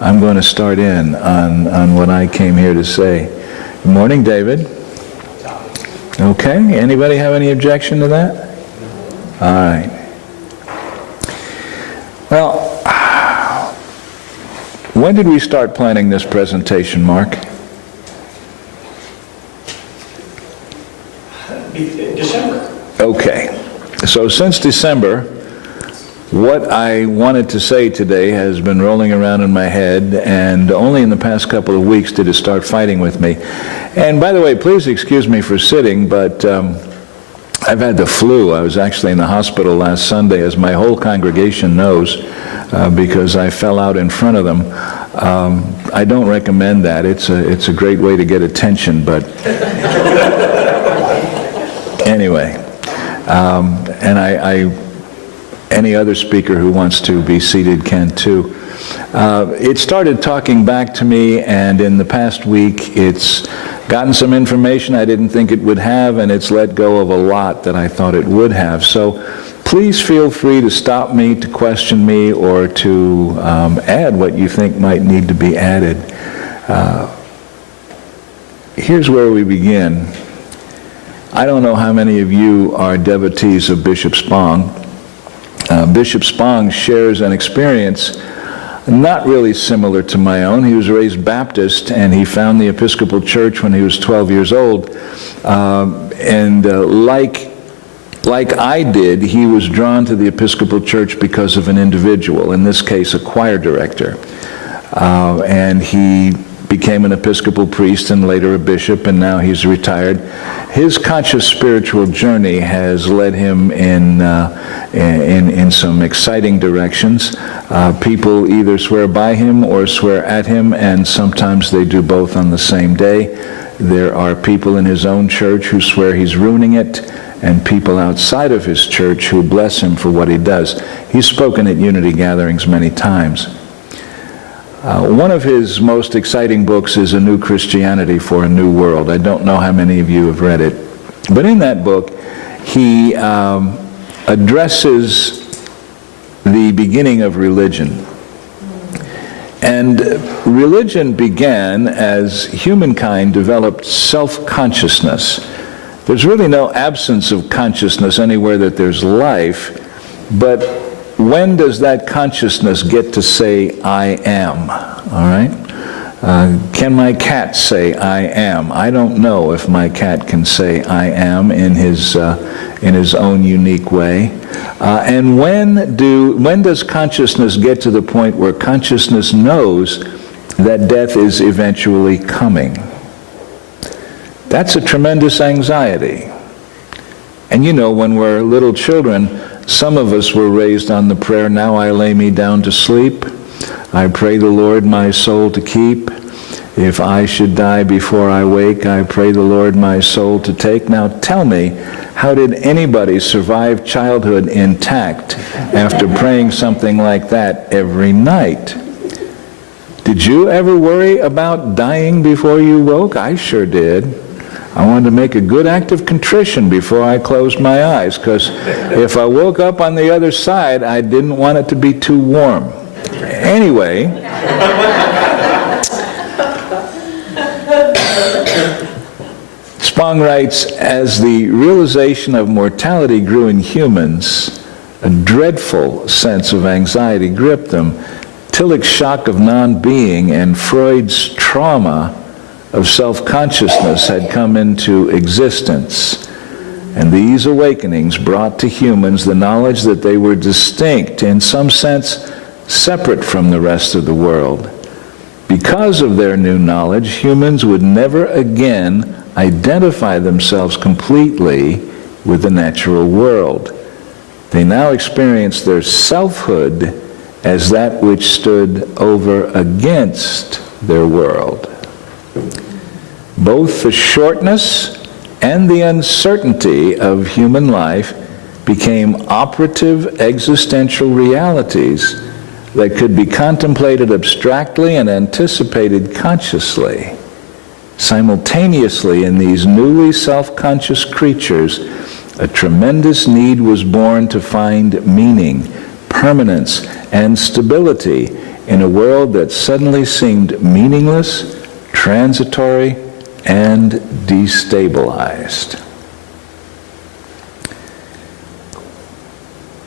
I'm going to start in on what I came here to say. Good morning, David. Okay, anybody have any objection to that? All right. Well, when did we start planning this presentation, Mark? December. Okay. So since December, what I wanted to say today has been rolling around in my head, and only in the past couple of weeks did it start fighting with me. And by the way, please excuse me for sitting, but I've had the flu. I was actually in the hospital last Sunday, as my whole congregation knows, because I fell out in front of them. I don't recommend that. It's a great way to get attention, but anyway. And any other speaker who wants to be seated can too. It started talking back to me, and in the past week it's gotten some information I didn't think it would have, and it's let go of a lot that I thought it would have. So please feel free to stop me, to question me, or to add what you think might need to be added. Here's where we begin. I don't know how many of you are devotees of Bishop Spong. Bishop Spong shares an experience not really similar to my own. He was raised Baptist, and he found the Episcopal Church when he was 12 years old. Like I did, he was drawn to the Episcopal Church because of an individual, in this case a choir director. And he became an Episcopal priest and later a bishop, and now he's retired. His conscious spiritual journey has led him in some exciting directions. People either swear by him or swear at him, and sometimes they do both on the same day. There are people in his own church who swear he's ruining it, and people outside of his church who bless him for what he does. He's spoken at Unity gatherings many times. One of his most exciting books is A New Christianity for a New World. I don't know how many of you have read it. But in that book, he addresses the beginning of religion. And religion began as humankind developed self-consciousness. There's really no absence of consciousness anywhere that there's life, but when does that consciousness get to say, I am? All right? Can my cat say, I am? I don't know if my cat can say, I am in his own unique way. And when does consciousness get to the point where consciousness knows that death is eventually coming? That's a tremendous anxiety. And you know, when we're little children, some of us were raised on the prayer, now I lay me down to sleep. I pray the Lord my soul to keep. If I should die before I wake, I pray the Lord my soul to take. Now tell me, how did anybody survive childhood intact after praying something like that every night? Did you ever worry about dying before you woke? I sure did. I wanted to make a good act of contrition before I closed my eyes, because if I woke up on the other side, I didn't want it to be too warm. Anyway, Spong writes, as the realization of mortality grew in humans, a dreadful sense of anxiety gripped them. Tillich's shock of non-being and Freud's trauma of self-consciousness had come into existence. And these awakenings brought to humans the knowledge that they were distinct, in some sense separate from the rest of the world. Because of their new knowledge, humans would never again identify themselves completely with the natural world. They now experience their selfhood as that which stood over against their world. Both the shortness and the uncertainty of human life became operative existential realities that could be contemplated abstractly and anticipated consciously. Simultaneously, in these newly self-conscious creatures, a tremendous need was born to find meaning, permanence, and stability in a world that suddenly seemed meaningless, transitory, and destabilized.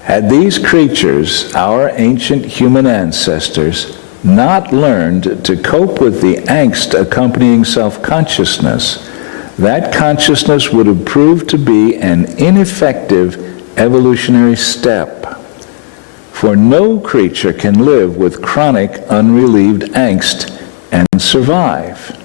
Had these creatures, our ancient human ancestors, not learned to cope with the angst accompanying self-consciousness, that consciousness would have proved to be an ineffective evolutionary step. For no creature can live with chronic, unrelieved angst and survive.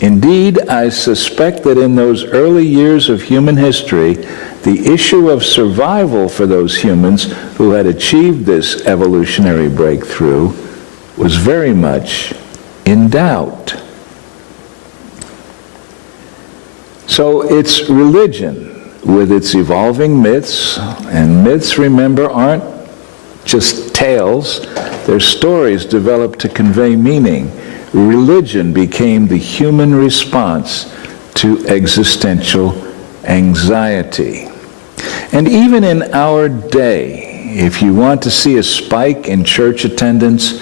Indeed, I suspect that in those early years of human history, the issue of survival for those humans who had achieved this evolutionary breakthrough was very much in doubt. So it's religion with its evolving myths, and myths, remember, aren't just tales, they're stories developed to convey meaning. Religion became the human response to existential anxiety. And even in our day, if you want to see a spike in church attendance,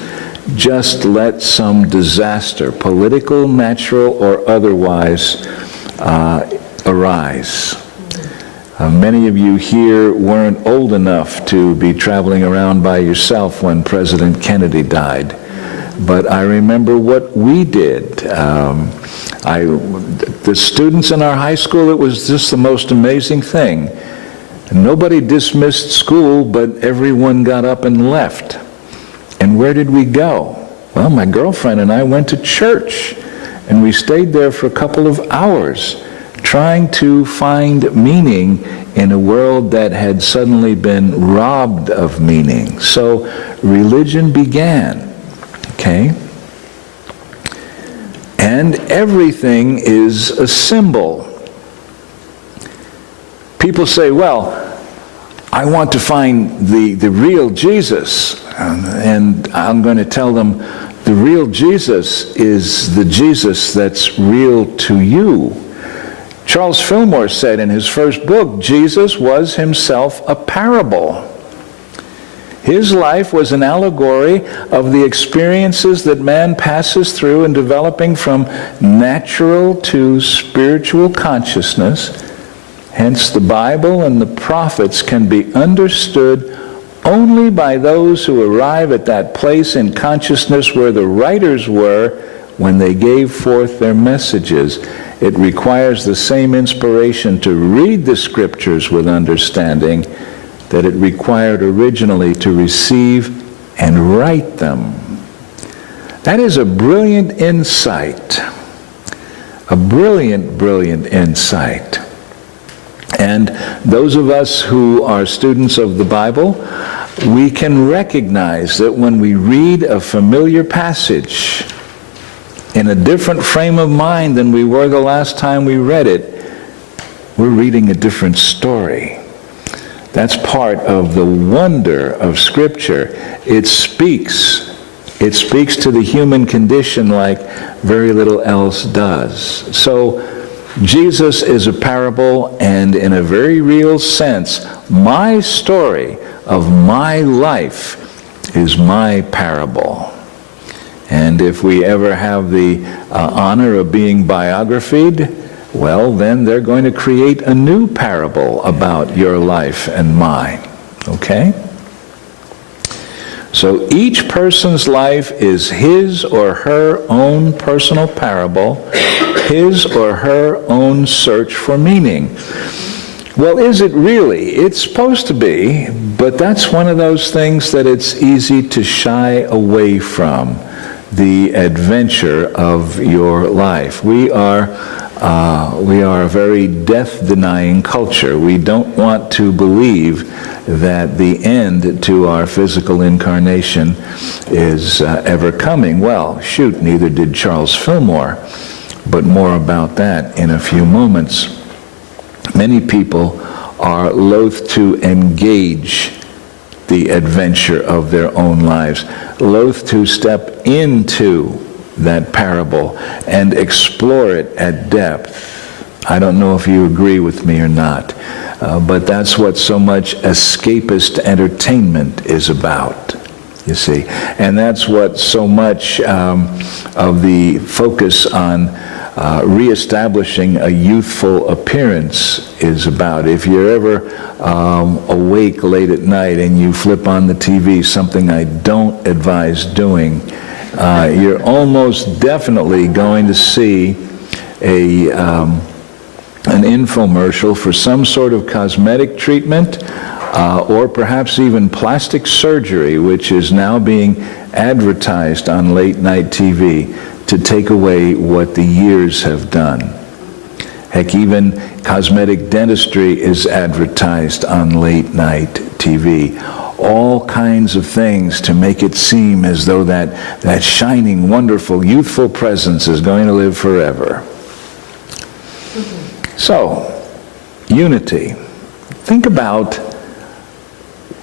just let some disaster, political, natural, or otherwise, arise. Many of you here weren't old enough to be traveling around by yourself when President Kennedy died. But I remember what we did. The students in our high school, it was just the most amazing thing. Nobody dismissed school, but everyone got up and left. And where did we go? Well, my girlfriend and I went to church, and we stayed there for a couple of hours, trying to find meaning in a world that had suddenly been robbed of meaning. So religion began, okay? And everything is a symbol. People say, well, I want to find the real Jesus. And I'm going to tell them, the real Jesus is the Jesus that's real to you. Charles Fillmore said in his first book, Jesus was himself a parable. His life was an allegory of the experiences that man passes through in developing from natural to spiritual consciousness. Hence, the Bible and the prophets can be understood only by those who arrive at that place in consciousness where the writers were when they gave forth their messages. It requires the same inspiration to read the scriptures with understanding that it required originally to receive and write them. That is a brilliant insight. A brilliant, brilliant insight. And those of us who are students of the Bible, we can recognize that when we read a familiar passage in a different frame of mind than we were the last time we read it, we're reading a different story. That's part of the wonder of Scripture. It speaks to the human condition like very little else does. So Jesus is a parable, and in a very real sense, my story of my life is my parable. And if we ever have the honor of being biographied, well, then they're going to create a new parable about your life and mine. Okay? So each person's life is his or her own personal parable, his or her own search for meaning. Well, is it really? It's supposed to be, but that's one of those things that it's easy to shy away from, the adventure of your life. We are a very death-denying culture. We don't want to believe that the end to our physical incarnation is ever coming. Well, shoot, neither did Charles Fillmore, but more about that in a few moments. Many people are loath to engage the adventure of their own lives, loath to step into that parable and explore it at depth. I don't know if you agree with me or not, but that's what so much escapist entertainment is about. you see. And that's what so much of the focus on reestablishing a youthful appearance is about. If you're ever awake late at night and you flip on the TV, something I don't advise doing, you're almost definitely going to see an infomercial for some sort of cosmetic treatment or perhaps even plastic surgery, which is now being advertised on late night TV to take away what the years have done. Heck, even cosmetic dentistry is advertised on late night TV. All kinds of things to make it seem as though that shining, wonderful, youthful presence is going to live forever. So, unity. Think about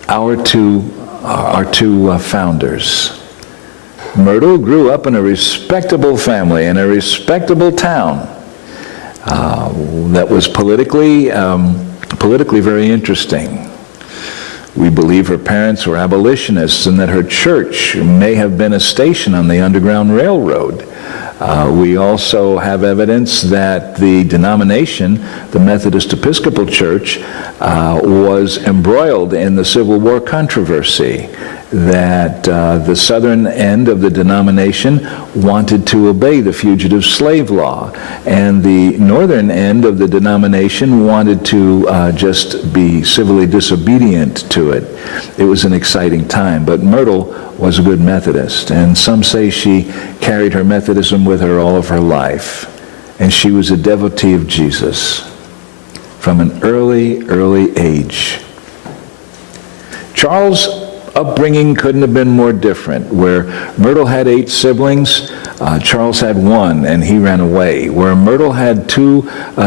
our two founders. Myrtle grew up in a respectable family in a respectable town that was politically very interesting. We believe her parents were abolitionists and that her church may have been a station on the Underground Railroad. We also have evidence that the denomination, the Methodist Episcopal Church, was embroiled in the Civil War controversy, that the southern end of the denomination wanted to obey the fugitive slave law, and the northern end of the denomination wanted to just be civilly disobedient to it. It was an exciting time, but Myrtle was a good Methodist, and some say she carried her Methodism with her all of her life, and she was a devotee of Jesus from an early age. Charles' upbringing couldn't have been more different. Where Myrtle had 8 siblings, Charles had 1, and he ran away. Where Myrtle had 2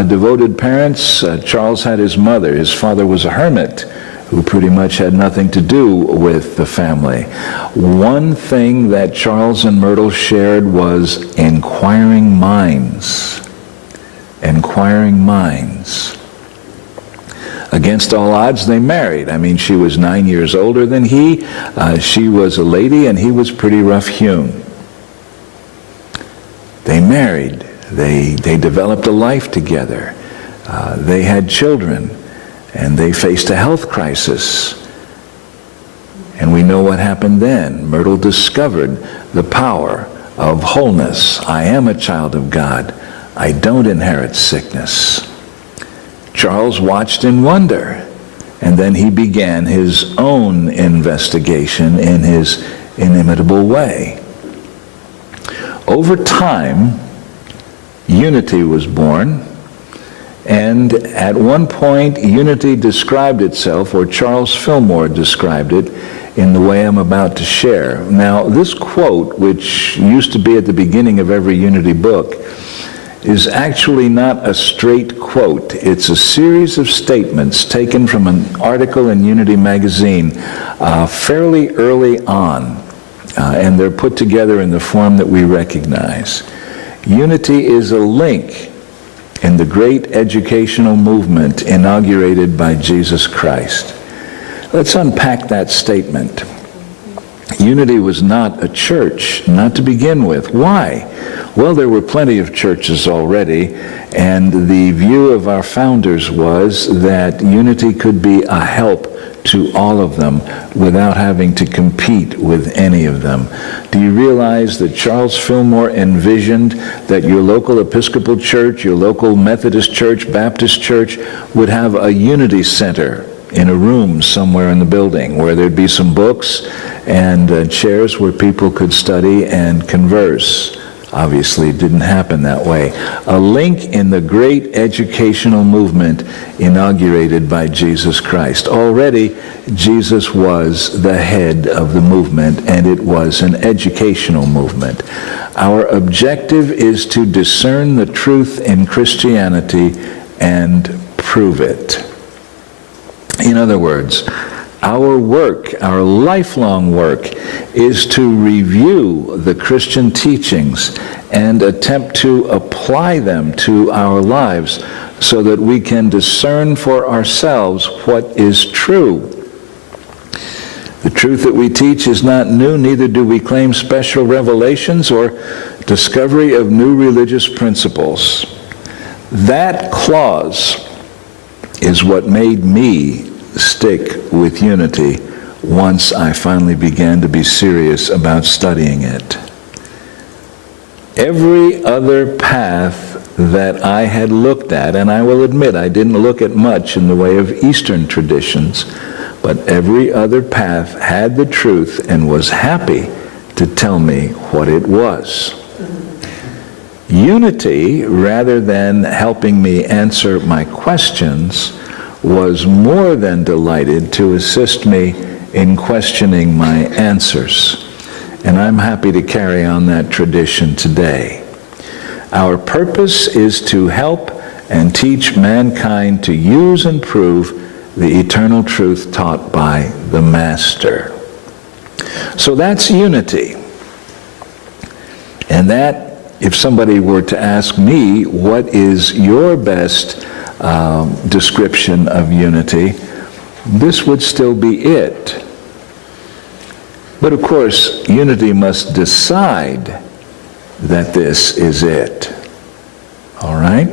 devoted parents, Charles had his mother. His father was a hermit who pretty much had nothing to do with the family. One thing that Charles and Myrtle shared was inquiring minds. Inquiring minds. Against all odds, they married. I mean, she was 9 years older than he. She was a lady, and he was pretty rough-hewn. They married. They developed a life together. They had children, and they faced a health crisis. And we know what happened then. Myrtle discovered the power of wholeness. I am a child of God. I don't inherit sickness. Charles watched in wonder, and then he began his own investigation in his inimitable way. Over time, unity was born, and at one point, unity described itself, or Charles Fillmore described it, in the way I'm about to share. Now, this quote, which used to be at the beginning of every unity book, is actually not a straight quote. It's a series of statements taken from an article in Unity magazine fairly early on, and they're put together in the form that we recognize. Unity is a link in the great educational movement inaugurated by Jesus Christ. Let's unpack that statement. Unity was not a church, not to begin with. Why? Well, there were plenty of churches already, and the view of our founders was that unity could be a help to all of them without having to compete with any of them. Do you realize that Charles Fillmore envisioned that your local Episcopal church, your local Methodist church, Baptist church would have a unity center in a room somewhere in the building where there'd be some books and chairs where people could study and converse? Obviously, it didn't happen that way. A link in the great educational movement inaugurated by Jesus Christ. Already, Jesus was the head of the movement, and it was an educational movement. Our objective is to discern the truth in Christianity and prove it. In other words, our work, our lifelong work, is to review the Christian teachings and attempt to apply them to our lives so that we can discern for ourselves what is true. The truth that we teach is not new, neither do we claim special revelations or discovery of new religious principles. That clause is what made me stick with unity once I finally began to be serious about studying it. Every other path that I had looked at, and I will admit I didn't look at much in the way of Eastern traditions, but every other path had the truth and was happy to tell me what it was. Unity, rather than helping me answer my questions, was more than delighted to assist me in questioning my answers. And I'm happy to carry on that tradition today. Our purpose is to help and teach mankind to use and prove the eternal truth taught by the Master. So that's unity. And that, if somebody were to ask me, what is your best description of unity, this would still be it. But of course, unity must decide that this is it. All right?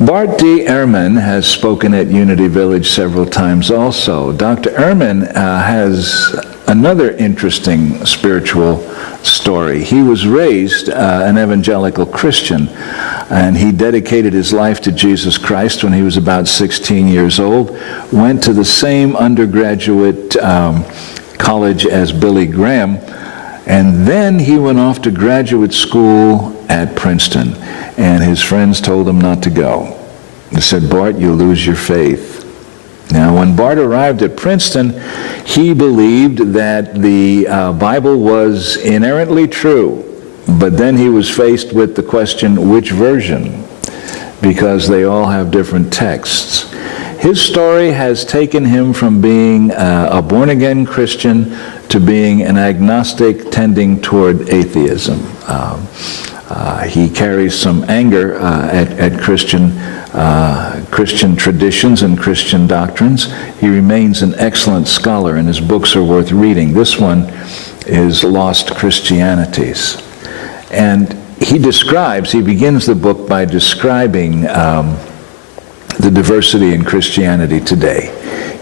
Bart D. Ehrman has spoken at Unity Village several times also. Dr. Ehrman has another interesting spiritual story. He was raised an evangelical Christian, and he dedicated his life to Jesus Christ when he was about 16 years old, went to the same undergraduate college as Billy Graham, and then he went off to graduate school at Princeton, and his friends told him not to go. They said, "Bart, you'll lose your faith." Now, when Bart arrived at Princeton, he believed that the Bible was inerrantly true, but then he was faced with the question, which version? Because they all have different texts. His story has taken him from being a born-again Christian to being an agnostic tending toward atheism. He carries some anger at Christian traditions and Christian doctrines. He remains an excellent scholar, and his books are worth reading. This one is Lost Christianities. And he begins the book by describing the diversity in Christianity today.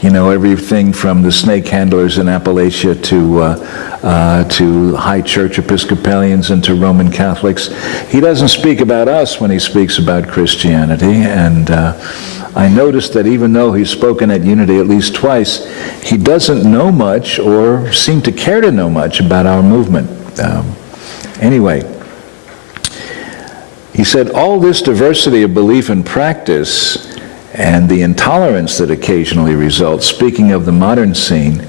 You know, everything from the snake handlers in Appalachia to high church Episcopalians and to Roman Catholics. He doesn't speak about us when he speaks about Christianity, and I noticed that even though he's spoken at Unity at least twice, he doesn't know much or seem to care to know much about our movement. Anyway, he said, all this diversity of belief and practice and the intolerance that occasionally results, speaking of the modern scene,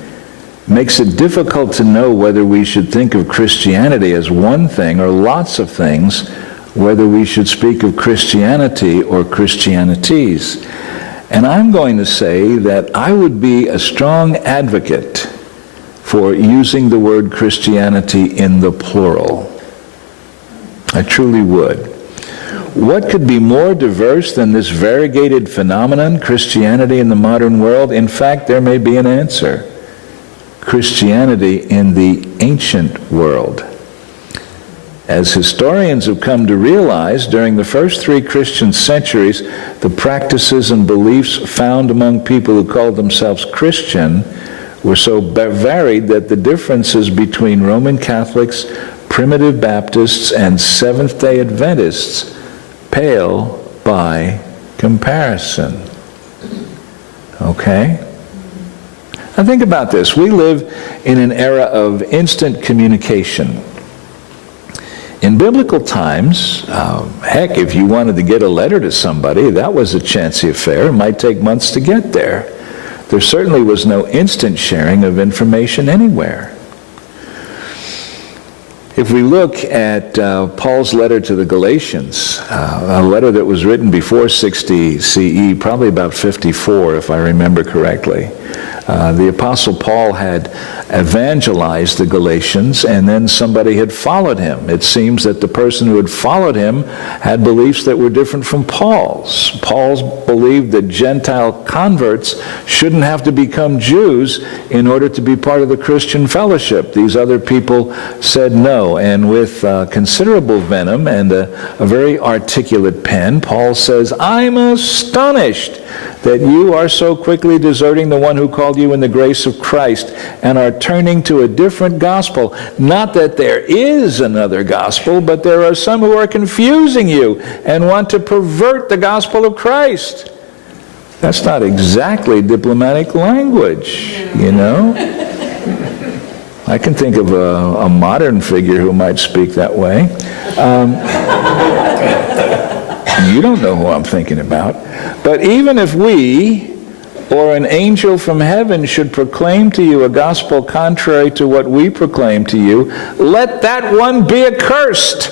makes it difficult to know whether we should think of Christianity as one thing or lots of things, whether we should speak of Christianity or Christianities. And I'm going to say that I would be a strong advocate for using the word Christianity in the plural. I truly would. What could be more diverse than this variegated phenomenon, Christianity in the modern world? In fact, there may be an answer. Christianity in the ancient world. As historians have come to realize, during the first 3 Christian centuries, the practices and beliefs found among people who called themselves Christian were so varied that the differences between Roman Catholics, Primitive Baptists, and Seventh-day Adventists pale by comparison. Okay? Now think about this. We live in an era of instant communication. In biblical times, heck, if you wanted to get a letter to somebody, that was a chancy affair. It might take months to get there. There certainly was no instant sharing of information anywhere. If we look at Paul's letter to the Galatians, a letter that was written before 60 CE, probably about 54 if I remember correctly, the Apostle Paul had evangelized the Galatians, and then somebody had followed him. It seems that the person who had followed him had beliefs that were different from Paul's. Paul believed that Gentile converts shouldn't have to become Jews in order to be part of the Christian fellowship. These other people said no, and with considerable venom and a very articulate pen, Paul says, "I'm astonished that you are so quickly deserting the one who called you in the grace of Christ and are turning to a different gospel. Not that there is another gospel, but there are some who are confusing you and want to pervert the gospel of Christ." That's not exactly diplomatic language, you know? I can think of a modern figure who might speak that way. You don't know who I'm thinking about. But even if we or an angel from heaven should proclaim to you a gospel contrary to what we proclaim to you, let that one be accursed.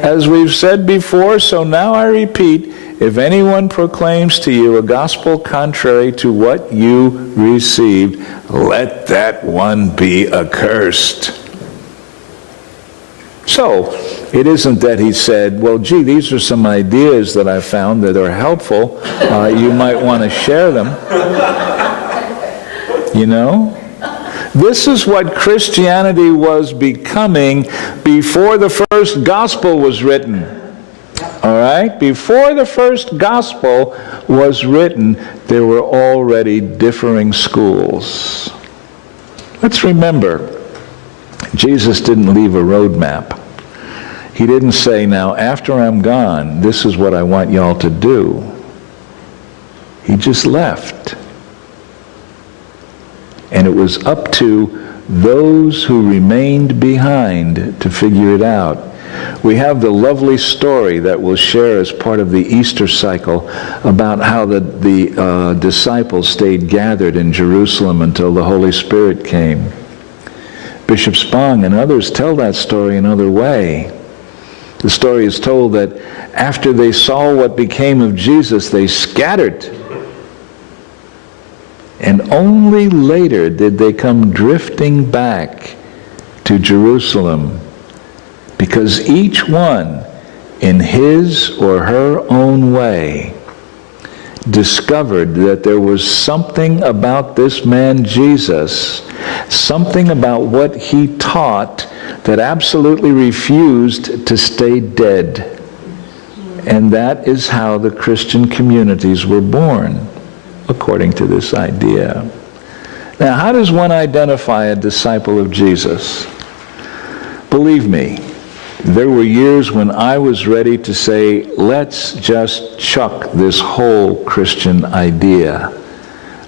As we've said before, so now I repeat, if anyone proclaims to you a gospel contrary to what you received, let that one be accursed. So, it isn't that he said, well, gee, these are some ideas that I found that are helpful. You might want to share them. You know? This is what Christianity was becoming before the first gospel was written. All right? Before the first gospel was written, there were already differing schools. Let's remember, Jesus didn't leave a roadmap. He didn't say, now after I'm gone, this is what I want y'all to do. He just left. And it was up to those who remained behind to figure it out. We have the lovely story that we'll share as part of the Easter cycle about how the disciples stayed gathered in Jerusalem until the Holy Spirit came. Bishop Spong and others tell that story another way. The story is told that after they saw what became of Jesus, they scattered. And only later did they come drifting back to Jerusalem, because each one, in his or her own way, discovered that there was something about this man Jesus, something about what he taught that absolutely refused to stay dead. And that is how the Christian communities were born, according to this idea. Now, how does one identify a disciple of Jesus? Believe me, there were years when I was ready to say, let's just chuck this whole Christian idea.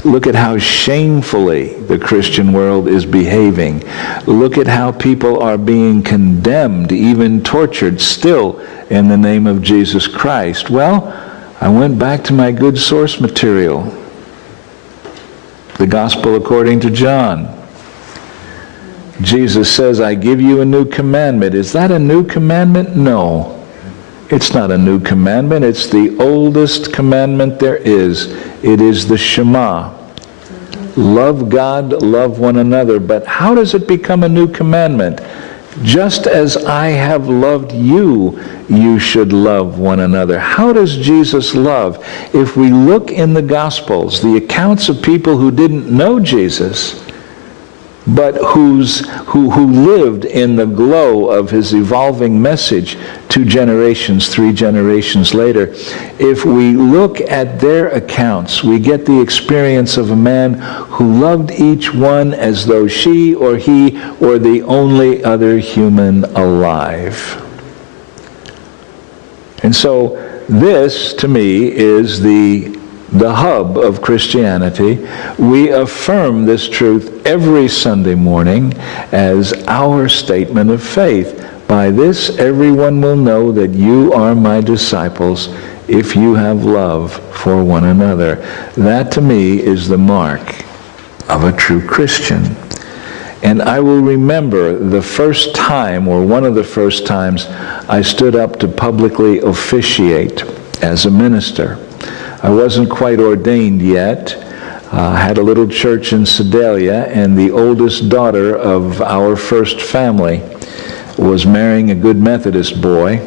Look at how shamefully the Christian world is behaving. Look at how people are being condemned, even tortured still in the name of Jesus Christ. Well, I went back to my good source material, the Gospel according to John. Jesus says, I give you a new commandment. Is that a new commandment? No. It's not a new commandment. It's the oldest commandment there is. It is the Shema. Love God, love one another. But how does it become a new commandment? Just as I have loved you, you should love one another. How does Jesus love? If we look in the Gospels, the accounts of people who didn't know Jesus, but who lived in the glow of his evolving message 2 generations, 3 generations later, if we look at their accounts, we get the experience of a man who loved each one as though she or he were the only other human alive. And so this, to me, is the hub of Christianity. We affirm this truth every Sunday morning as our statement of faith. By this everyone will know that you are my disciples if you have love for one another. That to me is the mark of a true Christian. And I will remember the first time, or one of the first times, I stood up to publicly officiate as a minister. I wasn't quite ordained yet. had a little church in Sedalia, and the oldest daughter of our first family was marrying a good Methodist boy.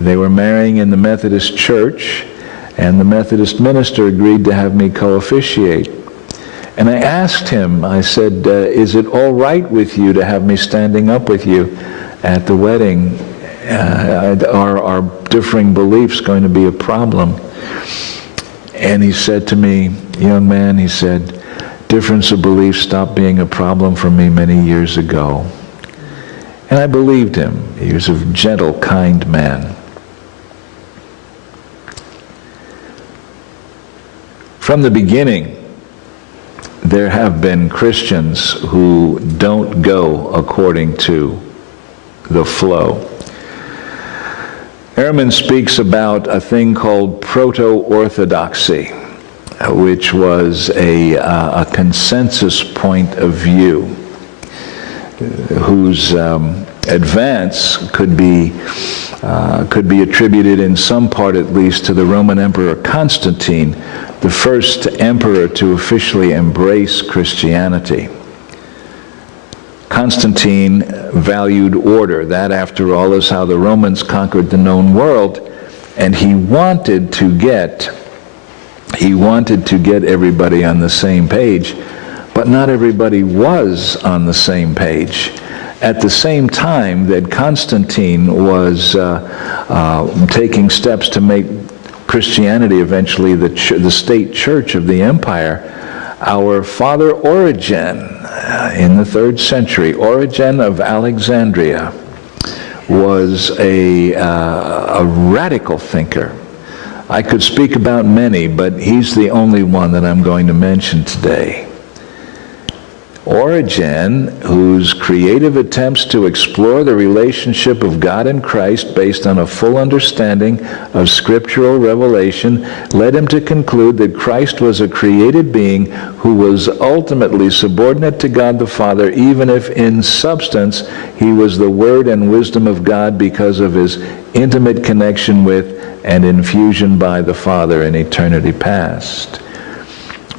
They were marrying in the Methodist church, and the Methodist minister agreed to have me co-officiate. And I asked him, I said, is it all right with you to have me standing up with you at the wedding? Are our differing beliefs going to be a problem? And he said to me, young man, he said, difference of belief stopped being a problem for me many years ago. And I believed him. He was a gentle, kind man. From the beginning, there have been Christians who don't go according to the flow. Ehrman speaks about a thing called proto-orthodoxy, which was a consensus point of view, whose advance could be attributed in some part at least to the Roman Emperor Constantine, the first emperor to officially embrace Christianity. Constantine valued order. That, after all, is how the Romans conquered the known world, and he wanted to get everybody on the same page, but not everybody was on the same page. At the same time that Constantine was taking steps to make Christianity eventually the state church of the empire, our father Origen, in the 3rd century, Origen of Alexandria, was a radical thinker. I could speak about many, but he's the only one that I'm going to mention today. Origen, whose creative attempts to explore the relationship of God and Christ based on a full understanding of scriptural revelation, led him to conclude that Christ was a created being who was ultimately subordinate to God the Father, even if in substance he was the Word and wisdom of God because of his intimate connection with and infusion by the Father in eternity past.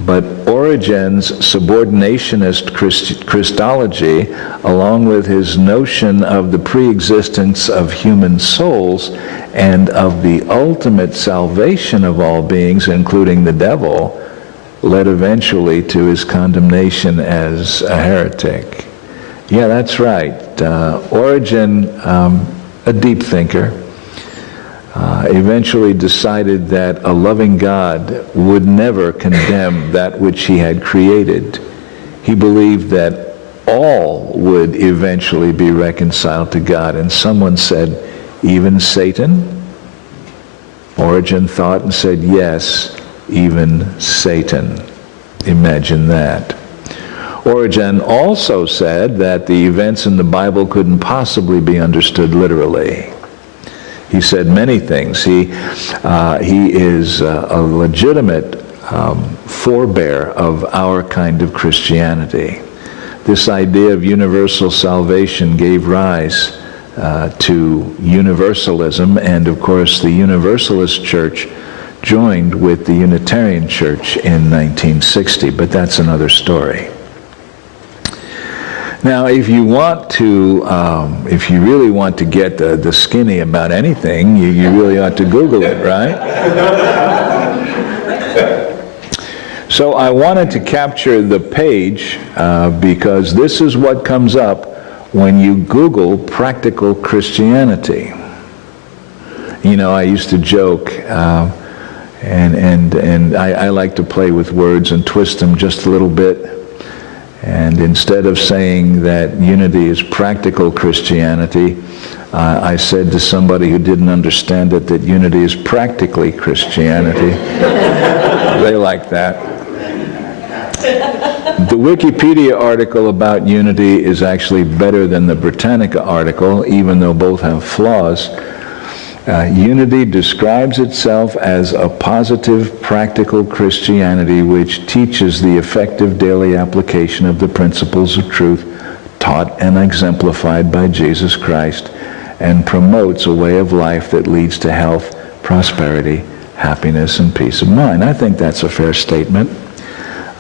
But Origen's subordinationist Christology, along with his notion of the pre-existence of human souls and of the ultimate salvation of all beings, including the devil, led eventually to his condemnation as a heretic. Yeah, that's right. Origen, a deep thinker, eventually decided that a loving God would never condemn that which he had created. He believed that all would eventually be reconciled to God. And someone said, even Satan? Origen thought and said, yes, even Satan. Imagine that. Origen also said that the events in the Bible couldn't possibly be understood literally. He said many things. He is a legitimate forebear of our kind of Christianity. This idea of universal salvation gave rise to universalism, and of course the Universalist Church joined with the Unitarian Church in 1960, but that's another story. Now, if you want to, if you really want to get the skinny about anything, you really ought to Google it, right? So I wanted to capture the page because this is what comes up when you Google practical Christianity. You know, I used to joke, and I like to play with words and twist them just a little bit. And instead of saying that unity is practical Christianity, I said to somebody who didn't understand it that unity is practically Christianity. They like that. The Wikipedia article about unity is actually better than the Britannica article, even though both have flaws. Unity describes itself as a positive, practical Christianity which teaches the effective daily application of the principles of truth taught and exemplified by Jesus Christ, and promotes a way of life that leads to health, prosperity, happiness, and peace of mind. I think that's a fair statement.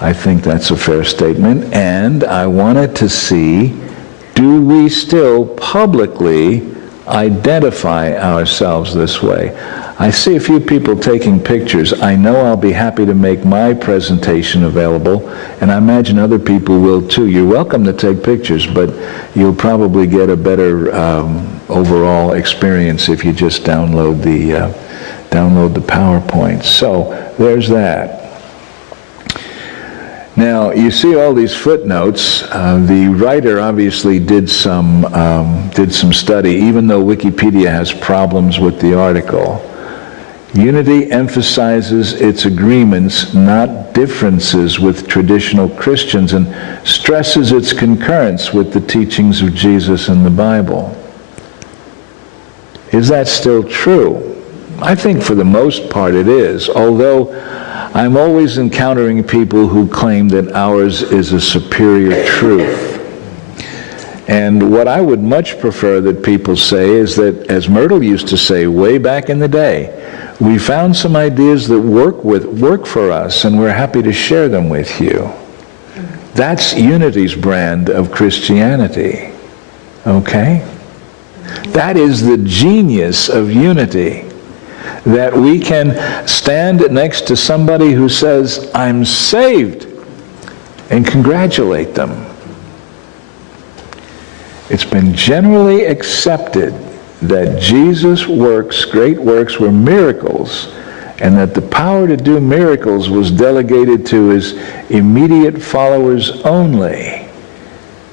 I think that's a fair statement. And I wanted to see, do we still publicly identify ourselves this way? I see a few people taking pictures. I know I'll be happy to make my presentation available, and I imagine other people will too. You're welcome to take pictures, but you'll probably get a better overall experience if you just download the PowerPoint. So there's that. Now, you see all these footnotes. The writer obviously did some study, even though Wikipedia has problems with the article. Unity emphasizes its agreements, not differences with traditional Christians, and stresses its concurrence with the teachings of Jesus and the Bible. Is that still true? I think for the most part it is, although I'm always encountering people who claim that ours is a superior truth. And what I would much prefer that people say is that, as Myrtle used to say way back in the day, we found some ideas that work for us, and we're happy to share them with you. That's Unity's brand of Christianity. Okay? That is the genius of Unity. That we can stand next to somebody who says, I'm saved, and congratulate them. It's been generally accepted that Jesus' great works, were miracles, and that the power to do miracles was delegated to his immediate followers only.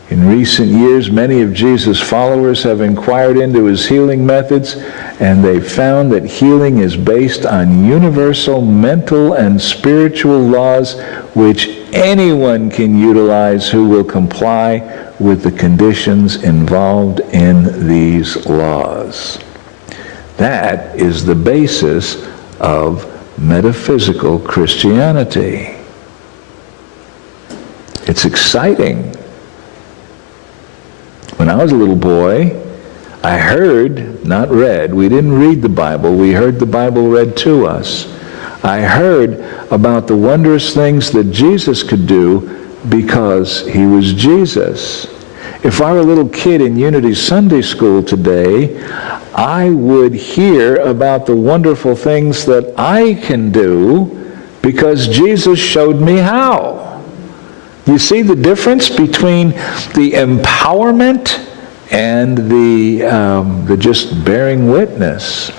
In recent years, many of Jesus' followers have inquired into his healing methods, and they found that healing is based on universal mental and spiritual laws which anyone can utilize who will comply with the conditions involved in these laws. That is the basis of metaphysical Christianity. It's exciting. When I was a little boy, I heard, not read, we didn't read the Bible, we heard the Bible read to us. I heard about the wondrous things that Jesus could do because he was Jesus. If I were a little kid in Unity Sunday School today, I would hear about the wonderful things that I can do because Jesus showed me how. You see the difference between the empowerment and the just bearing witness.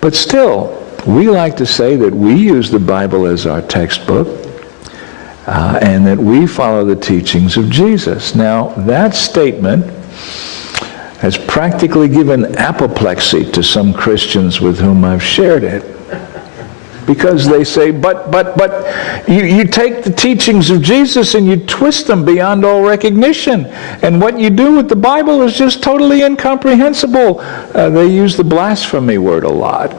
But still, we like to say that we use the Bible as our textbook, and that we follow the teachings of Jesus. Now, that statement has practically given apoplexy to some Christians with whom I've shared it. Because they say, but you take the teachings of Jesus and you twist them beyond all recognition. And what you do with the Bible is just totally incomprehensible. They use the blasphemy word a lot.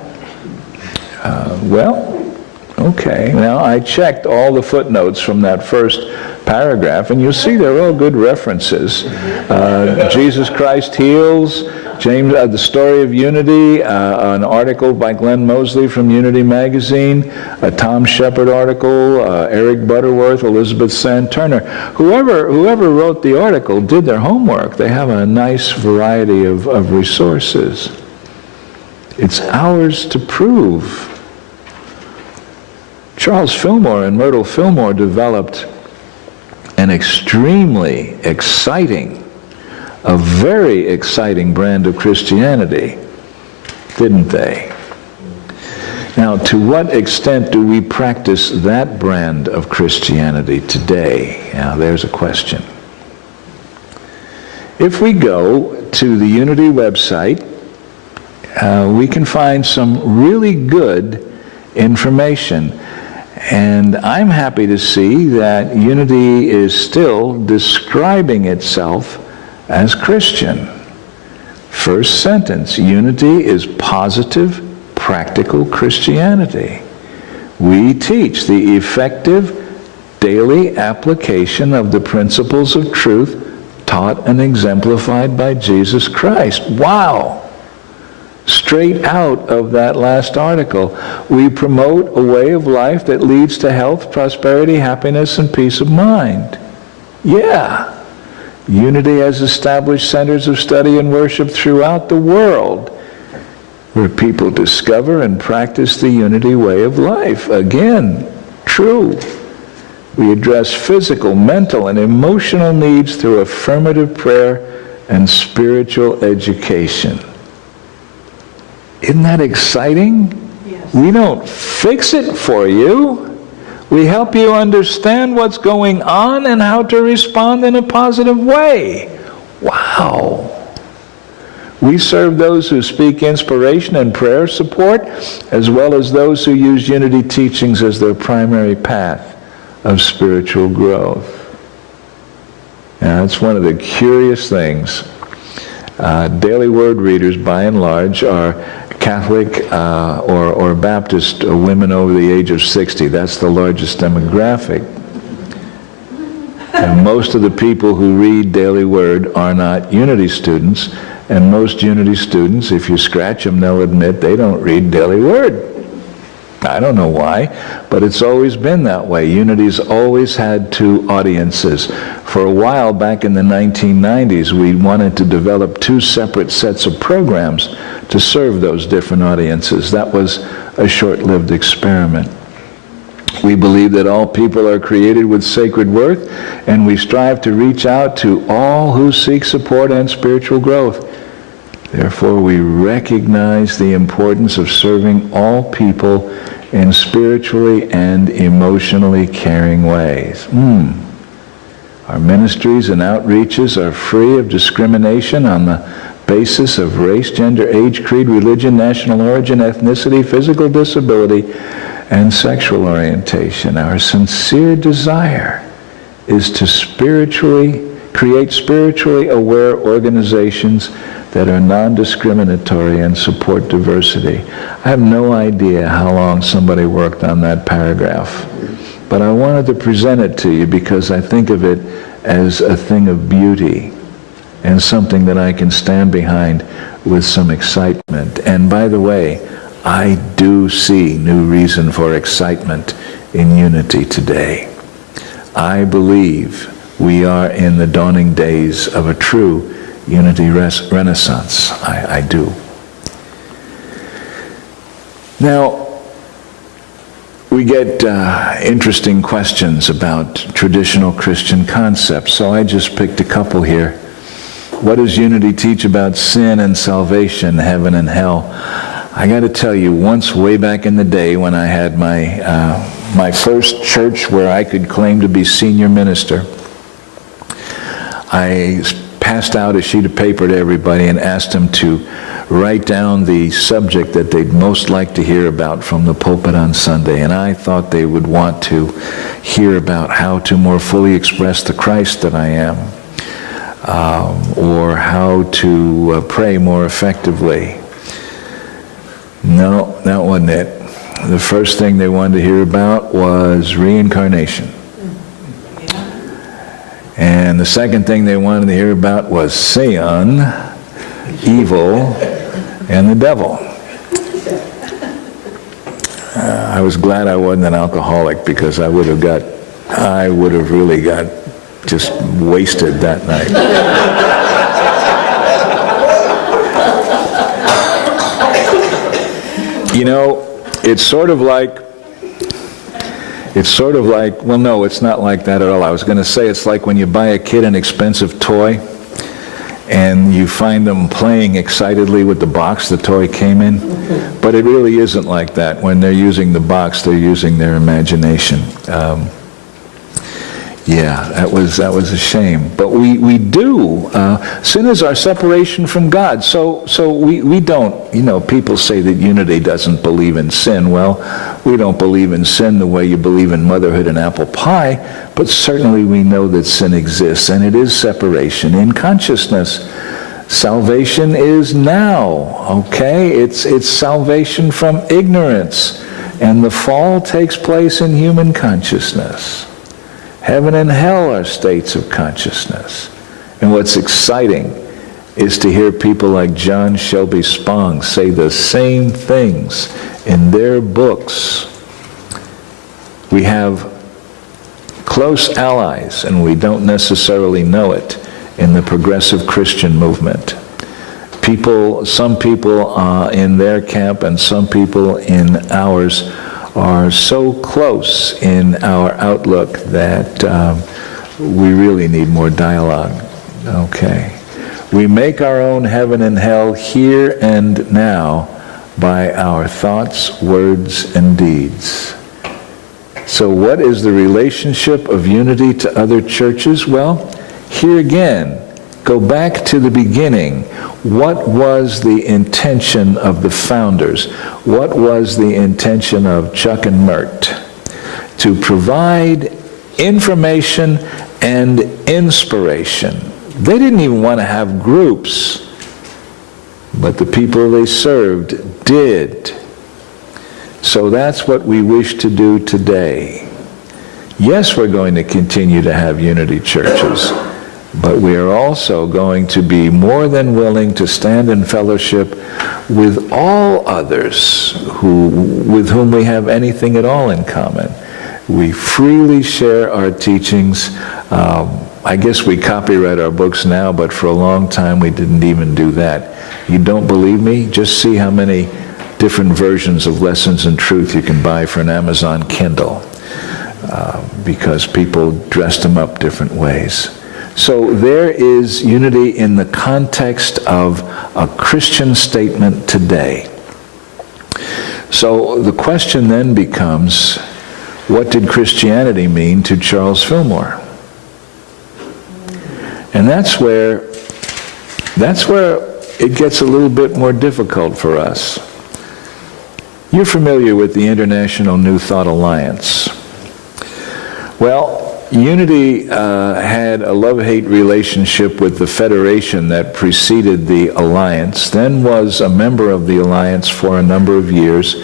Okay, now I checked all the footnotes from that first paragraph, and you'll see they're all good references. Jesus Christ Heals, James, the Story of Unity, an article by Glenn Mosley from Unity Magazine, a Tom Shepard article, Eric Butterworth, Elizabeth Sand Turner. Whoever wrote the article did their homework. They have a nice variety of resources. It's ours to prove. Charles Fillmore and Myrtle Fillmore developed an extremely exciting, a very exciting brand of Christianity, didn't they? Now, to what extent do we practice that brand of Christianity today? Now, there's a question. If we go to the Unity website, we can find some really good information. And I'm happy to see that Unity is still describing itself as Christian. First sentence, Unity is positive, practical Christianity. We teach the effective daily application of the principles of truth taught and exemplified by Jesus Christ. Wow! straight out of that last article. We promote a way of life that leads to health, prosperity, happiness, and peace of mind. Yeah. Unity has established centers of study and worship throughout the world where people discover and practice the unity way of life. Again, true. We address physical, mental, and emotional needs through affirmative prayer and spiritual education. Isn't that exciting? Yes. We don't fix it for you. We help you understand what's going on and how to respond in a positive way. Wow. We serve those who speak inspiration and prayer support, as well as those who use unity teachings as their primary path of spiritual growth. Now, that's one of the curious things. Daily Word readers, by and large, are Catholic or Baptist women over the age of 60. That's the largest demographic. And most of the people who read Daily Word are not Unity students, and most Unity students, if you scratch them, they'll admit they don't read Daily Word. I don't know why, but it's always been that way. Unity's always had two audiences. For a while back in the 1990s, we wanted to develop two separate sets of programs to serve those different audiences. That was a short-lived experiment. We believe that all people are created with sacred worth, and we strive to reach out to all who seek support and spiritual growth. Therefore, we recognize the importance of serving all people in spiritually and emotionally caring ways. Our ministries and outreaches are free of discrimination on the basis of race, gender, age, creed, religion, national origin, ethnicity, physical disability, and sexual orientation. Our sincere desire is to create spiritually aware organizations that are non-discriminatory and support diversity. I have no idea how long somebody worked on that paragraph, but I wanted to present it to you because I think of it as a thing of beauty and something that I can stand behind with some excitement. And by the way, I do see new reason for excitement in unity today. I believe we are in the dawning days of a true unity renaissance. I do. Now, we get interesting questions about traditional Christian concepts, so I just picked a couple here. What does unity teach about sin and salvation, heaven and hell? I got to tell you, once way back in the day when I had my first church where I could claim to be senior minister, I passed out a sheet of paper to everybody and asked them to write down the subject that they'd most like to hear about from the pulpit on Sunday. And I thought they would want to hear about how to more fully express the Christ that I am, or how to pray more effectively. No, that wasn't it. The first thing they wanted to hear about was reincarnation. And the second thing they wanted to hear about was sin, evil, and the devil. I was glad I wasn't an alcoholic because I would have really got just wasted that night. You know, it's sort of like, well, no, it's not like that at all. I was going to say it's like when you buy a kid an expensive toy and you find them playing excitedly with the box the toy came in. But it really isn't like that. When they're using the box, they're using their imagination. Yeah, that was a shame. But we do. Sin is our separation from God. So we don't, people say that unity doesn't believe in sin. Well, we don't believe in sin the way you believe in motherhood and apple pie, but certainly we know that sin exists, and it is separation in consciousness. Salvation is now, okay? It's salvation from ignorance, and the fall takes place in human consciousness. Heaven and hell are states of consciousness. And what's exciting is to hear people like John Shelby Spong say the same things in their books. We have close allies, and we don't necessarily know it, in the progressive Christian movement. Some people in their camp and some people in ours are so close in our outlook that we really need more dialogue. Okay. We make our own heaven and hell here and now by our thoughts, words, and deeds. So what is the relationship of unity to other churches? Well, here again, go back to the beginning. What was the intention of the founders? What was the intention of Chuck and Mert? To provide information and inspiration. They didn't even want to have groups, but the people they served did. So that's what we wish to do today. Yes, we're going to continue to have unity churches, but we are also going to be more than willing to stand in fellowship with all others with whom we have anything at all in common. We freely share our teachings. I guess we copyright our books now, but for a long time we didn't even do that. You don't believe me? Just see how many different versions of Lessons in Truth you can buy for an Amazon Kindle, because people dressed them up different ways. So there is unity in the context of a Christian statement today. So the question then becomes, what did Christianity mean to Charles Fillmore? And that's where it gets a little bit more difficult for us. You're familiar with the International New Thought Alliance. Well, Unity had a love-hate relationship with the Federation that preceded the Alliance, then was a member of the Alliance for a number of years,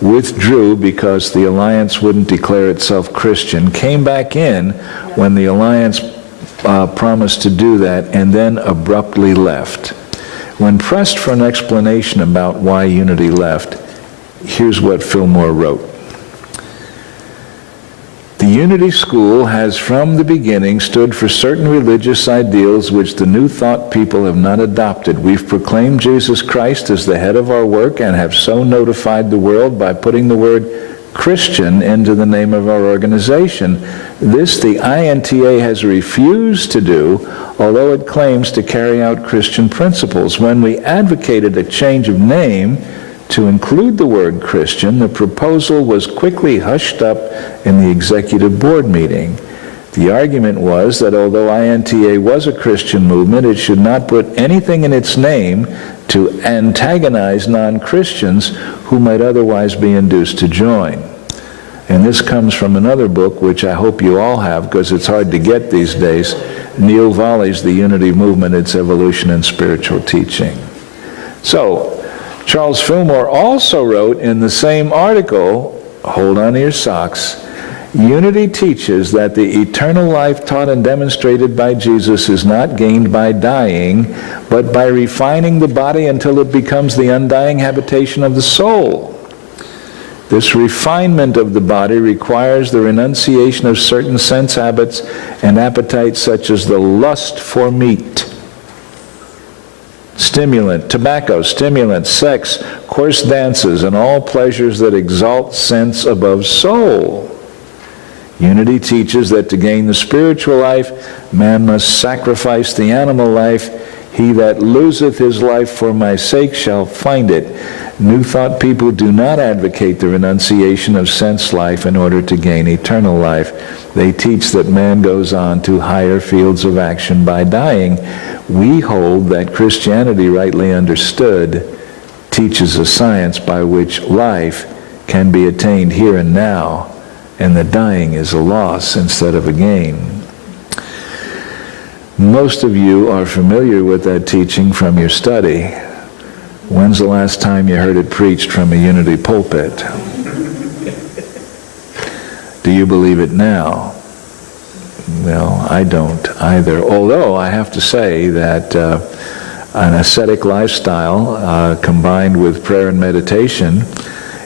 withdrew because the Alliance wouldn't declare itself Christian, came back in when the Alliance promised to do that, and then abruptly left. When pressed for an explanation about why Unity left, here's what Fillmore wrote. The Unity School has from the beginning stood for certain religious ideals which the New Thought people have not adopted. We've proclaimed Jesus Christ as the head of our work and have so notified the world by putting the word Christian into the name of our organization. This the INTA has refused to do, although it claims to carry out Christian principles. When we advocated a change of name to include the word Christian, the proposal was quickly hushed up in the executive board meeting. The argument was that although INTA was a Christian movement, it should not put anything in its name to antagonize non-Christians who might otherwise be induced to join. And this comes from another book, which I hope you all have, because it's hard to get these days, Neil Volley's The Unity Movement, Its Evolution and Spiritual Teaching. So, Charles Fillmore also wrote in the same article, hold on to your socks, Unity teaches that the eternal life taught and demonstrated by Jesus is not gained by dying, but by refining the body until it becomes the undying habitation of the soul. This refinement of the body requires the renunciation of certain sense habits and appetites such as the lust for meat, tobacco, stimulant, sex, coarse dances, and all pleasures that exalt sense above soul. Unity teaches that to gain the spiritual life, man must sacrifice the animal life. He that loseth his life for my sake shall find it. New Thought people do not advocate the renunciation of sense life in order to gain eternal life. They teach that man goes on to higher fields of action by dying. We hold that Christianity, rightly understood, teaches a science by which life can be attained here and now, and that dying is a loss instead of a gain. Most of you are familiar with that teaching from your study. When's the last time you heard it preached from a Unity pulpit? Do you believe it now? Well, I don't either. Although I have to say that an ascetic lifestyle combined with prayer and meditation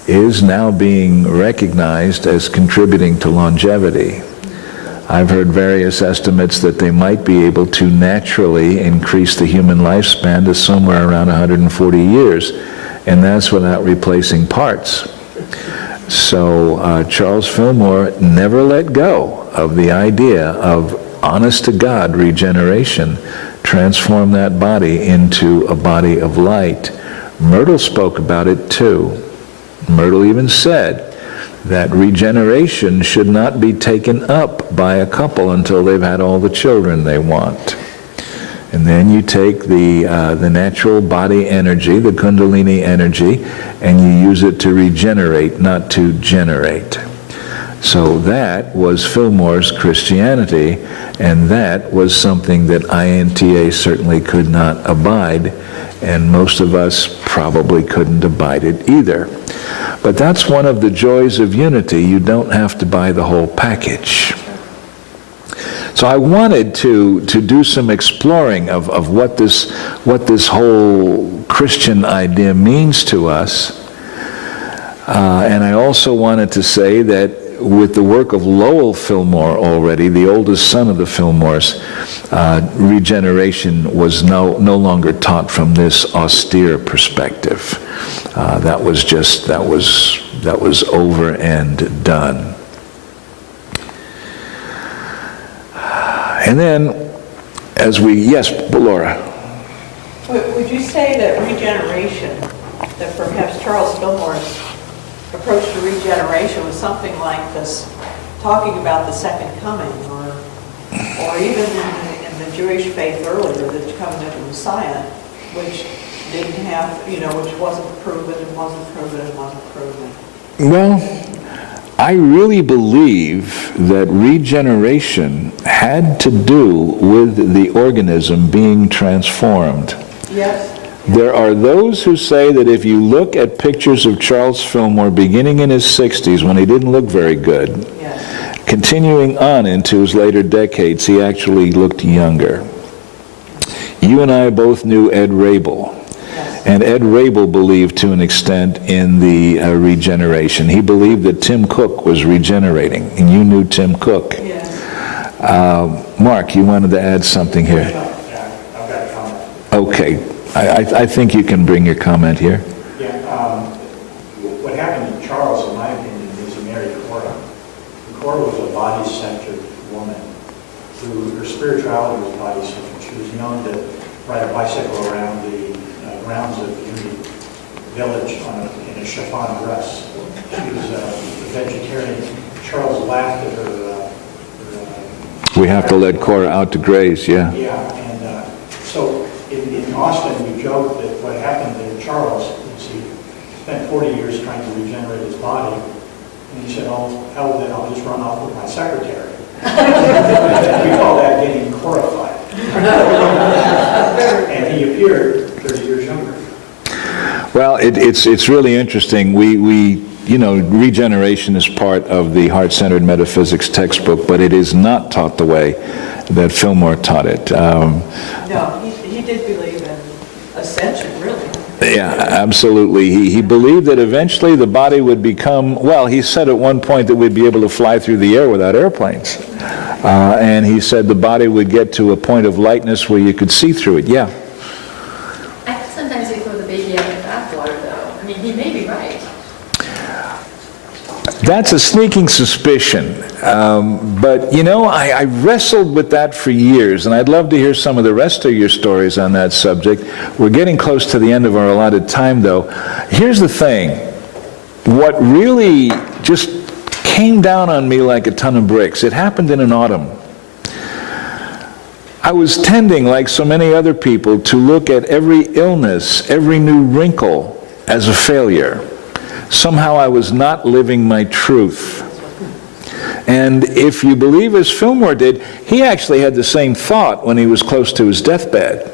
is now being recognized as contributing to longevity. I've heard various estimates that they might be able to naturally increase the human lifespan to somewhere around 140 years, and that's without replacing parts. So Charles Fillmore never let go of the idea of honest-to-God regeneration, transform that body into a body of light. Myrtle spoke about it too. Myrtle even said that regeneration should not be taken up by a couple until they've had all the children they want. And then you take the natural body energy, the Kundalini energy, and you use it to regenerate, not to generate. So that was Fillmore's Christianity, and that was something that INTA certainly could not abide, and most of us probably couldn't abide it either. But that's one of the joys of unity. You don't have to buy the whole package. So I wanted to do some exploring of what this whole Christian idea means to us. And I also wanted to say that with the work of Lowell Fillmore already, the oldest son of the Fillmores, regeneration was no longer taught from this austere perspective. That was over and done. And then, yes, Laura. Would you say that regeneration, that perhaps Charles Fillmore's approach to regeneration was something like this, talking about the second coming, or even in the Jewish faith earlier, the coming of the Messiah, which didn't have, which wasn't proven and wasn't proven and wasn't proven? Well, I really believe that regeneration had to do with the organism being transformed. Yes. There are those who say that if you look at pictures of Charles Fillmore beginning in his 60s when he didn't look very good, Yes. continuing on into his later decades, he actually looked younger. You and I both knew Ed Rabel. And Ed Rabel believed to an extent in the regeneration. He believed that Tim Cook was regenerating, and you knew Tim Cook. Yes. Mark, you wanted to add something here? Yeah, I've got a comment. Okay. I think you can bring your comment here. Yeah, what happened to Charles, in my opinion, is he married Cora. Cora was a body-centered woman who, her spirituality was body-centered. She was known to ride a bicycle around the grounds of Union Village in a chiffon dress. She was a vegetarian. Charles laughed at her. We have to let Cora out to graze, yeah. Yeah, and so in Austin, we joke that what happened to Charles is he spent 40 years trying to regenerate his body, and he said, oh, hell, then I'll just run off with my secretary. We call that getting Corified. And he appeared 30 years younger. Well, it's really interesting. We regeneration is part of the heart-centered metaphysics textbook, but it is not taught the way that Fillmore taught it. No, he did believe in ascension, really. Yeah, absolutely. He believed that eventually the body would become, well, he said at one point that we'd be able to fly through the air without airplanes. And he said the body would get to a point of lightness where you could see through it. Yeah. I sometimes they throw the baby out with bathwater, though. I mean, he may be right. That's a sneaking suspicion. But, I wrestled with that for years, and I'd love to hear some of the rest of your stories on that subject. We're getting close to the end of our allotted time, though. Here's the thing. What really just came down on me like a ton of bricks, it happened in an autumn. I was tending, like so many other people, to look at every illness, every new wrinkle as a failure. Somehow I was not living my truth. And if you believe as Fillmore did, he actually had the same thought when he was close to his deathbed.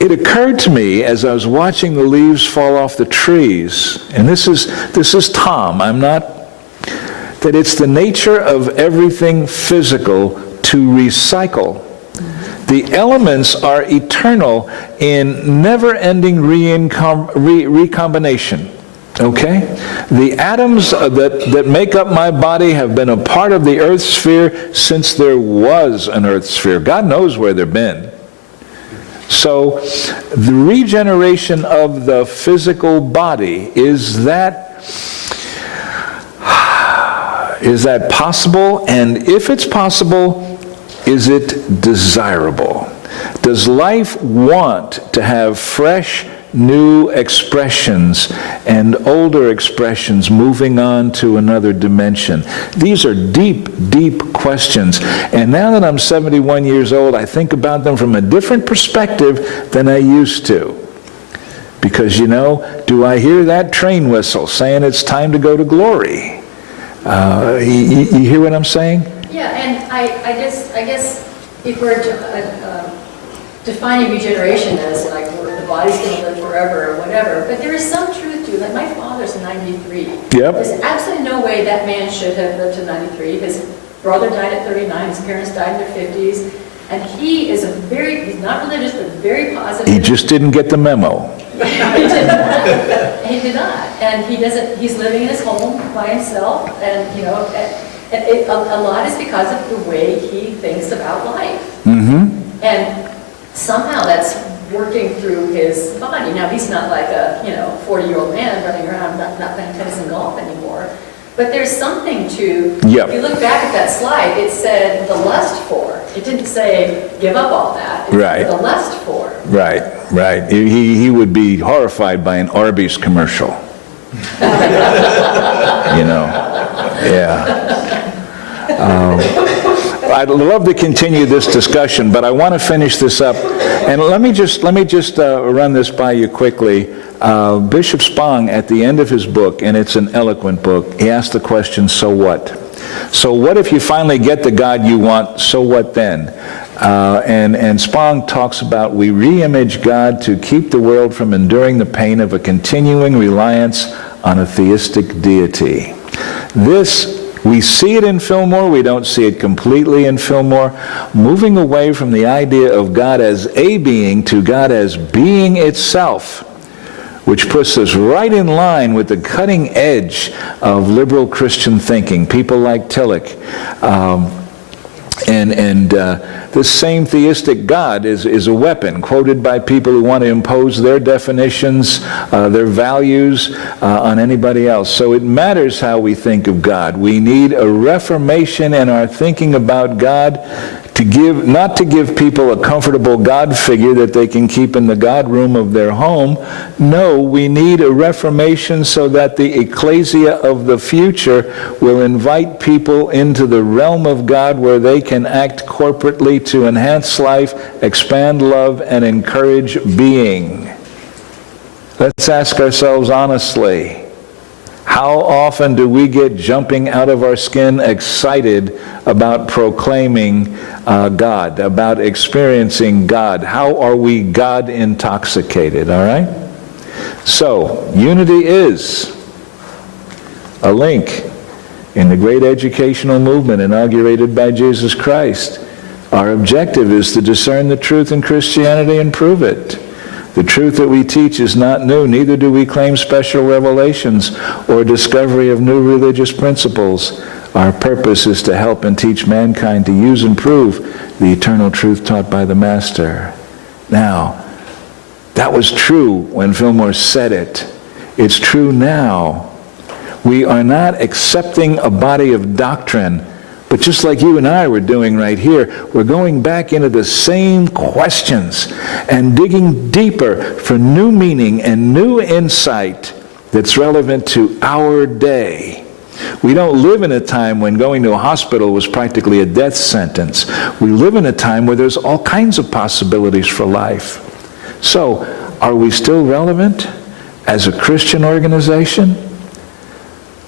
It occurred to me as I was watching the leaves fall off the trees, and this is Tom, that it's the nature of everything physical to recycle. The elements are eternal in never-ending recombination. Okay? The atoms that make up my body have been a part of the Earth's sphere since there was an Earth sphere. God knows where they've been. So, the regeneration of the physical body, is that possible? And if it's possible, is it desirable? Does life want to have fresh, new expressions and older expressions moving on to another dimension? These are deep, deep questions. And now that I'm 71 years old, I think about them from a different perspective than I used to. Because, do I hear that train whistle saying it's time to go to glory? You hear what I'm saying? Yeah, and I guess if we're defining regeneration as like the body's going to live forever or whatever, but there is some truth to it. Like my father's 93. Yep. There's absolutely no way that man should have lived to 93. His brother died at 39. His parents died in their 50s. And he's not religious, but very positive. He just didn't get the memo. He did not. He did not. And he's living in his home by himself. And, a lot is because of the way he thinks about life. Mm-hmm. And somehow that's working through his body. Now, he's not like a, 40-year-old man running around not playing tennis and golf anymore. But there's something to, Yep. If you look back at that slide, it said the lust for. It didn't say give up all that. It Right. said the lust for. Right. He would be horrified by an Arby's commercial. Yeah. I'd love to continue this discussion, but I want to finish this up. And let me just run this by you quickly. Bishop Spong, at the end of his book, and it's an eloquent book, he asked the question, so what? So what if you finally get the God you want, so what then? And Spong talks about we re-image God to keep the world from enduring the pain of a continuing reliance on a theistic deity. We see it in Fillmore, we don't see it completely in Fillmore, moving away from the idea of God as a being to God as being itself, which puts us right in line with the cutting edge of liberal Christian thinking, people like Tillich. This same theistic God is a weapon quoted by people who want to impose their definitions, their values on anybody else. So it matters how we think of God. We need a reformation in our thinking about God not to give people a comfortable God figure that they can keep in the God room of their home. No, we need a reformation so that the ecclesia of the future will invite people into the realm of God where they can act corporately to enhance life, expand love, and encourage being. Let's ask ourselves honestly, how often do we get jumping out of our skin excited about proclaiming God, about experiencing God? How are we God intoxicated, all right? So, unity is a link in the great educational movement inaugurated by Jesus Christ. Our objective is to discern the truth in Christianity and prove it. The truth that we teach is not new, neither do we claim special revelations or discovery of new religious principles. Our purpose is to help and teach mankind to use and prove the eternal truth taught by the Master. Now, that was true when Fillmore said it. It's true now. We are not accepting a body of doctrine, but just like you and I were doing right here, we're going back into the same questions and digging deeper for new meaning and new insight that's relevant to our day. We don't live in a time when going to a hospital was practically a death sentence. We live in a time where there's all kinds of possibilities for life. So, are we still relevant as a Christian organization?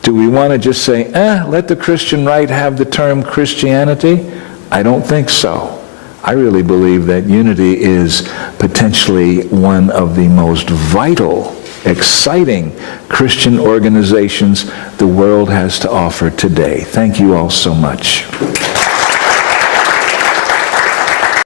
Do we want to just say, let the Christian right have the term Christianity? I don't think so. I really believe that unity is potentially one of the most vital, exciting Christian organizations the world has to offer today. Thank you all so much.